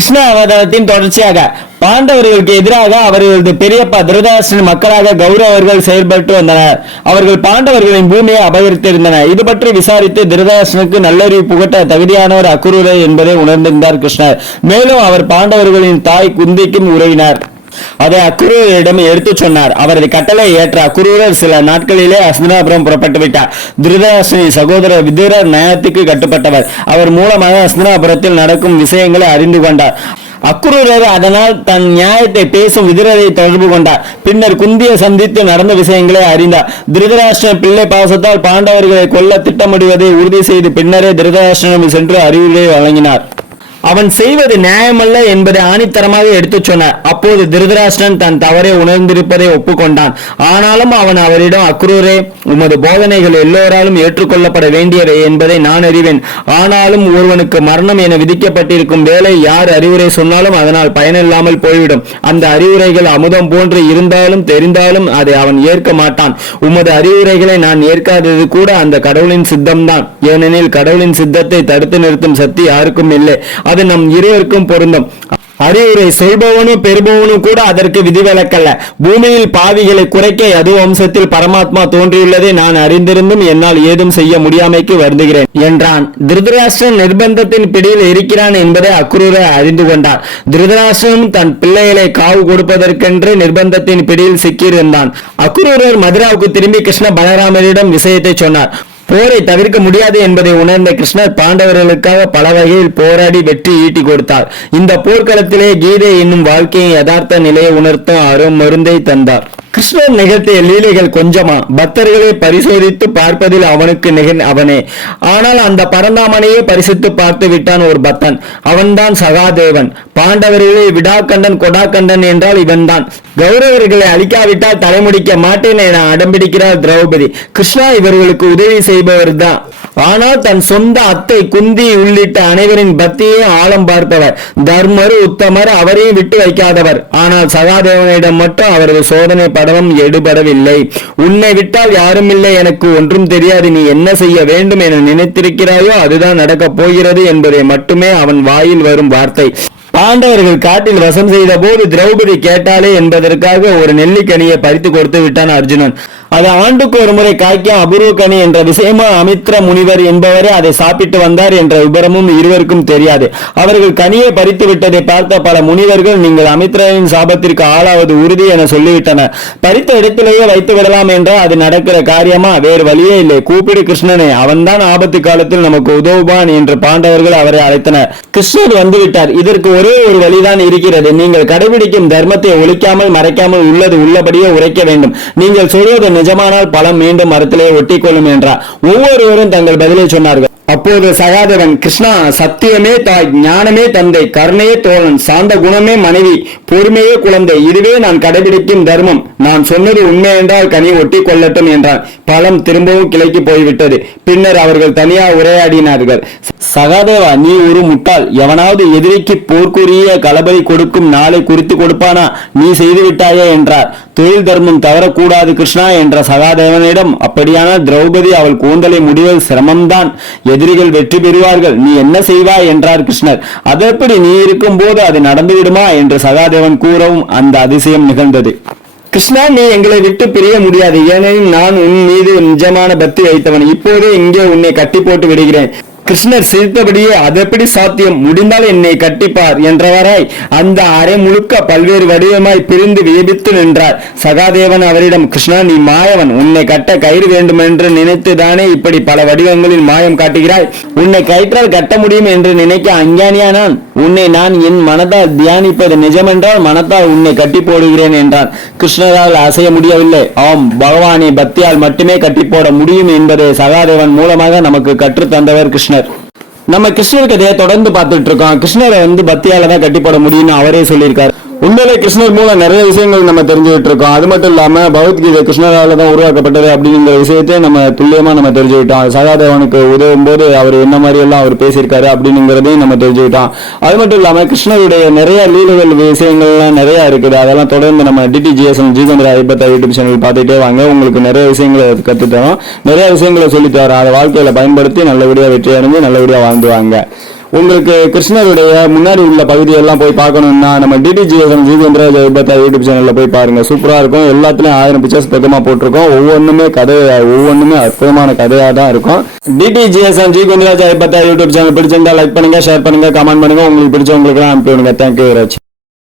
கிருஷ்ண அவதாரத்தின் தொடர்ச்சியாக பாண்டவர்களுக்கு எதிராக அவர்களது பெரியப்பா திருதாசன் மக்களாக கௌரவர்கள் செயல்பட்டு வந்தனர். அவர்கள் பாண்டவர்களின் பூமியை அபகரித்திருந்தனர். இது பற்றி விசாரித்து திருதாசனுக்கு நல்லறிவு புகட்ட தகுதியானவர் அக்குருரை என்பதை உணர்ந்திருந்தார் கிருஷ்ணர். மேலும் அவர் பாண்டவர்களின் தாய் குந்திக்கும் உறவினார். அதை அக்குருவரிடம் எடுத்துச் சொன்னார். அவரது கட்டளை ஏற்ற அக்குரூரர் சில நாட்களிலே அஸ்தினாபுரம் புறப்பட்டு விட்டார் திருதராஷ்டிரனின் சகோதரர் விதுரர் நயத்துக்கு கட்டுப்பட்டவர். அவர் மூலமாக அஸ்தினாபுரத்தில் நடக்கும் விஷயங்களை அறிந்து கொண்டார். அக்குரூரர் அதனால் தன் நியாயத்தை பேசும் விதிரரை தொடர்பு கொண்டார். பின்னர் குந்தியை சந்தித்து நடந்த விஷயங்களை அறிந்தார். திருதராஷ்டிரம் பிள்ளை பாசத்தால் பாண்டவர்களை கொல்ல திட்டமிடுவதை உறுதி செய்து பின்னரே திருதராஷ்டிரனிடம் சென்று அறிவுரை வழங்கினார். அவன் செய்வது நியாயமல்ல என்பதை ஆணித்தரமாக எடுத்துச் சொன்னார். அப்போது திருதராஷ்டிரன் தன் தவறை உணர்ந்திருப்பதை ஒப்புக்கொண்டான். ஆனாலும் அவன் அவரிடம் அக்ரூரே உமது போதனைகள் எல்லோராலும் ஏற்றுக்கொள்ளப்பட வேண்டியவை என்பதை நான் அறிவேன். ஆனாலும் ஒருவனுக்கு மரணம் என விதிக்கப்பட்டிருக்கும் வேலை யார் அறிவுரை சொன்னாலும் அதனால் பயனில்லாமல் போய்விடும். அந்த அறிவுரைகள் அமுதம் போன்று இருந்தாலும் தெரிந்தாலும் அதை அவன் ஏற்க மாட்டான். உமது அறிவுரைகளை நான் ஏற்காதது கூட அந்த கடவுளின் சித்தம்தான். ஏனெனில் கடவுளின் சித்தத்தை தடுத்து நிறுத்தும் சக்தி யாருக்கும் இல்லை. அது நம் இருவருக்கும் பொருந்தும். அறிவுரை சொல்பவனும் பெறுபவனும் கூட அதற்கு விதிவிலக்கல்ல. பூமியில் பாவிகளை குறைக்க யது வம்சத்தில் பரமாத்மா தோன்றியுள்ளதை நான் அறிந்திருந்தும் என்னால் ஏதும் செய்ய முடியாமைக்கு வருந்துகிறேன் என்றான். திருதராஷ்டிரன் நிர்பந்தத்தின் பிடியில் இருக்கிறான் என்பதை அக்ரூரை அறிந்து கொண்டார். திருதராஷ்டிரனும் தன் பிள்ளைகளை காவு கொடுப்பதற்கென்று நிர்பந்தத்தின் பிடியில் சிக்கியிருந்தான். அக்ரூரர் மதுராவுக்கு திரும்பி கிருஷ்ண பலராமரிடம் விஷயத்தை சொன்னார். போரை தவிர்க்க முடியாது என்பதை உணர்ந்த கிருஷ்ணர் பாண்டவர்களுக்காக பல வகையில் போராடி வெற்றி ஈட்டி கொடுத்தார். இந்த போர்க்களத்திலே கீதை என்னும் வாழ்க்கையின் யதார்த்த நிலையை உணர்த்தும் அரும் மருந்தை தந்தார். கிருஷ்ணர் நிகழ்த்திய லீலைகள் கொஞ்சமா பக்தர்களை பரிசோதித்து பார்ப்பதில் அவனுக்கு நிகழ் அவனே. ஆனால் அந்த பரந்தாமனையே பரிசித்து பார்த்து விட்டான் ஒரு பக்தன். அவன்தான் சகாதேவன். பாண்டவர்களே விடாக்கண்டன் கொடாக்கண்டன் என்றால் இவன்தான். கௌரவர்களை அழிக்காவிட்டால் தலைமுடிக்க மாட்டேன் என அடம்பிடிக்கிறார் திரௌபதி. கிருஷ்ணா இவர்களுக்கு உதவி செய்பவர்தான். ஆனால் தன் சொந்த அத்தை குந்தி உள்ளிட்ட அனைவரின் பக்தியை ஆழம் பார்ப்பவர் தர்மர் உத்தமர் அவரையும் விட்டு வைக்காதவர். ஆனால் சகாதேவனிடம் மட்டும் அவரது சோதனை படலம் எடுபடவில்லை. உன்னை விட்டால் யாரும் இல்லை எனக்கு ஒன்றும் தெரியாது. நீ என்ன செய்ய வேண்டும் என நினைத்திருக்கிறாயோ அதுதான் நடக்கப் போகிறது என்பதை மட்டுமே அவன் வாயில் வரும் வார்த்தை. பாண்டவர்கள் காட்டில் வசம் செய்த போது திரௌபதி கேட்டாலே என்பதற்காக ஒரு நெல்லிக்கனியை பறித்து கொடுத்து விட்டான் அர்ஜுனன். அது ஆண்டுக்கு ஒரு முறை காய்க்கும் அபூர்வ கனி என்ற விஷயமா அமித்ர முனிவர் என்பவரே அதை சாப்பிட்டு வந்தார் என்ற விபரமும் இருவருக்கும் தெரியாது. அவர்கள் கனியை பறித்து விட்டதை பார்த்த பல முனிவர்கள் நீங்கள் அமித்ரனின் சாபத்திற்கு ஆளாவது உறுதி என சொல்லிவிட்டனர். பறித்த இடத்திலேயே வைத்து விடலாம் என்றால் அது நடக்கிற காரியமா? வேறு வழியே இல்லை. கூப்பிடு கிருஷ்ணனே அவன்தான் ஆபத்து காலத்தில் நமக்கு உதவுவான் என்று பாண்டவர்கள் அவரை அழைத்தனர். கிருஷ்ணர் வந்துவிட்டார். இதற்கு ஒரே ஒரு வழிதான் இருக்கிறது. நீங்கள் கடைபிடிக்கும் தர்மத்தை ஒழிக்காமல் மறைக்காமல் உள்ளது உள்ளபடியே உரைக்க வேண்டும். நீங்கள் சொல்வது நிஜமானால் பழம் மீண்டும் மரத்திலே ஒட்டிக்கொள்ளும் என்றார். ஒவ்வொருவரும் தங்கள் பதிலை சொன்னார்கள். அப்போது சகாதேவன் கிருஷ்ணா சத்தியமே தாய் ஞானமே தந்தை கருணையே தோழன் சாந்த குணமே மனைவி பொறுமையே குழந்தை இதுவே நான் கடைபிடிக்கும் தர்மம். நான் சொன்னது உண்மை என்றால் கனி ஒட்டி கொள்ளட்டும் என்றான். பழம் திரும்பவும் கிளைக்கு போய்விட்டது. பின்னர் அவர்கள் தனியா உரையாடினார்கள். சகாதேவா நீ ஒரு முட்டாள். எவனாவது எதிரிக்கு போர்க்குரிய களபதி கொடுக்கும் நாளை குறித்து கொடுப்பானா? நீ செய்து விட்டாயே என்றார். தொழில் தர்மம் தவறக்கூடாது கிருஷ்ணா என்ற சகாதேவனிடம் அப்படியானால் திரௌபதி அவள் கூந்தலை முடிவது சிரமம்தான். எதிரிகள் வெற்றி பெறுவார்கள். நீ என்ன செய்வாய்? என்றார் கிருஷ்ணர். அதெப்படி நீ இருக்கும்போது அது நடந்துவிடுமா என்று சகாதேவன் கூறவும் அந்த அதிசயம் நிகழ்ந்தது. கிருஷ்ணா நீ எங்களை விட்டு பிரிய முடியாது. ஏனெனில் நான் உன் மீது நிஜமான பக்தி வைத்தவன். இப்போதே இங்கே உன்னை கட்டி போட்டு விடுகிறேன். கிருஷ்ணர் சிரித்தபடியே அதெப்படி சாத்தியம்? முடிந்தால் என்னை கட்டிப்பார் என்றவராய் அந்த அறை முழுக்க பல்வேறு வடிவமாய் பிரிந்து வியபித்து நின்றார். சகாதேவன் அவரிடம் கிருஷ்ணா நீ மாயவன். உன்னை கட்ட கயிறு வேண்டுமென்று நினைத்துதானே இப்படி பல வடிவங்களில் மாயம் காட்டுகிறாய்? உன்னை கயிற்றால் கட்ட முடியும் என்று நினைக்க அஞ்ஞானியா நான்? உன்னை நான் என் மனதால் தியானிப்பது நிஜமென்றால் மனத்தால் உன்னை கட்டி போடுகிறேன் என்றான். கிருஷ்ணரால் அசைய முடியவில்லை. ஆம் பகவானை பக்தியால் மட்டுமே கட்டி போட முடியும் என்பதை சகாதேவன் மூலமாக நமக்கு கற்றுத் தந்தவர் கிருஷ்ணர் நம்ம கிருஷ்ணர் கதையை தொடர்ந்து பார்த்துட்டு இருக்கோம். கிருஷ்ணரை வந்து பக்தியால தான் கட்டி போட முடியும்னு அவரே சொல்லியிருக்காரு. உண்மையிலே கிருஷ்ணர் மூலம் நிறைய விஷயங்கள் நம்ம தெரிஞ்சுக்கிட்டு இருக்கோம். அது மட்டும் இல்லாம பகவத்கீதை கிருஷ்ணரால தான் உருவாக்கப்பட்டது அப்படிங்கிற விஷயத்தை நம்ம துல்லியமா நம்ம தெரிஞ்சுக்கிட்டோம். சகாதேவனுக்கு உதவும் போது அவர் என்ன மாதிரி எல்லாம் அவர் பேசியிருக்காரு அப்படிங்கிறதையும் நம்ம தெரிஞ்சுக்கிட்டோம். அது மட்டும் இல்லாம கிருஷ்ணருடைய நிறைய லீலைகள் விஷயங்கள்லாம் நிறைய இருக்குது. அதெல்லாம் தொடர்ந்து நம்ம டிடிஜிஎஸ் ஜீதந்திர ஐபத்தா யூடியூப் சேனல் பார்த்துட்டே வாங்க. உங்களுக்கு நிறைய விஷயங்களை கற்றுத்தரோம். நிறைய விஷயங்களை சொல்லித் தரோம் அதை வாழ்க்கையில பயன்படுத்தி நல்லபடியா வெற்றி அடைஞ்சு நல்லபடியா வாழ்ந்துவாங்க உங்களுக்கு கிருஷ்ணருடைய முன்னாடி உள்ள பகுதியெல்லாம் போய் பார்க்கணும்னா நம்ம டிடிஜிஎஸ்எம் ஜீவேந்திர ஜெயபத்தா யூடியூப் சேனலில் போய் பாருங்கள் சூப்பராக இருக்கும். எல்லாத்துலேயும் ஆயிரம் பிக்சர்ஸ் பக்கமாக போட்டிருக்கோம். ஒவ்வொன்றுமே கதை ஒவ்வொன்றுமே அற்புதமான கதையாக தான் இருக்கும். டிடிஜிஎஸ்எம் ஜீவேந்திர ஜெயபத்தா யூடியூப் சேனல் பிடிச்சிருந்தா லைக் பண்ணுங்க ஷேர் பண்ணுங்கள் கமெண்ட் பண்ணுங்க. உங்களுக்கு பிடிச்சவங்களுக்கு அனுப்பி விடுங்க. தேங்க்யூ ராஜ்